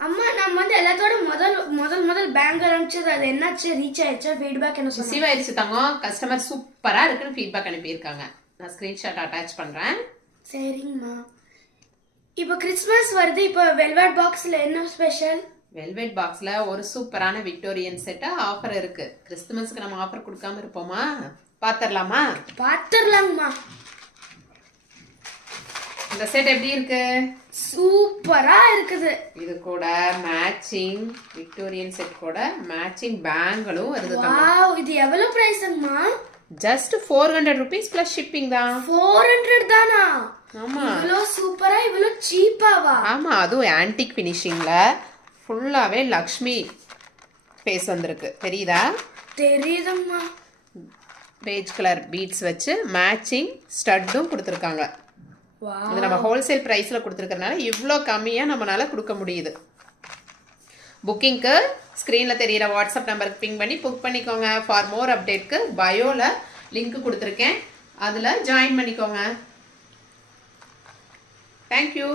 அம்மா நம்ம வந்து எல்லாத்தோட முதல் பேங்க் ஆரம்பிச்சது அது என்னாச்சு ரீச் ஆயிடுச்சா ஃபீட்பேக் என்ன ரிசீவ் ஆயிடுச்சு தங்கம் கஸ்டமர் சூப்பரா இருக்குன்னு ஃபீட்பேக் அனுப்பியிருக்காங்க நான் ஸ்கிரீன்ஷாட் அட்டாச் பண்றேன் சரிங்கம்மா இப்போ கிறிஸ்மஸ் வருது இப்போ வெல்வெட் பாக்ஸ்ல என்ன ஸ்பெஷல் வெல்வெட் பாக்ஸ்ல ஒரு சூப்பரான விக்டோரியன் செட் ஆஃபர் இருக்கு கிறிஸ்துமஸ்க்கு நம்ம ஆஃபர் கொடுக்காம இருப்போமா பாத்திரலாமா பாத்துரலாங்கம்மா இந்த செட் எப்படி இருக்கு சூப்பரா இருக்குது இது கூட மேட்சிங் விக்டோரியன் செட் கூட மேட்சிங் பேங்களும் வருது வாவ் இது எவ்வளவு பிரைஸ்ங்கம்மா ஜஸ்ட் 400 rupees பிளஸ் ஷிப்பிங் தான் 400 தானா ஆமா இவ்வளோ சூப்பரா இவ்வளோ சீப்பாவா ஆமா அதுவும் ஆன்டிக் ஃபினிஷிங்ல ஃபுல்லாவே லக்ஷ்மி ஃபேஸ் வந்திருக்கு தெரியுதா தெரியுதம்மா பேஜ் கலர் பீட்ஸ் வச்சு மேட்சிங் ஸ்டட்டும் கொடுத்துருக்காங்க வாவ் இது நம்ம ஹோல்சேல் பிரைஸ்ல கொடுத்துருக்கறனால இவ்வளோ கம்மியா நம்மளால கொடுக்க முடியுது புக்கிங்க்கு ஸ்க்ரீன்ல தெரியிற வாட்ஸ்அப் நம்பருக்கு பிங் பண்ணி புக் பண்ணிக்கோங்க ஃபார் மோர் அப்டேட்க்கு பயோல லிங்க் கொடுத்துருக்கேன் அதில் ஜாயின் பண்ணிக்கோங்க தேங்க்யூ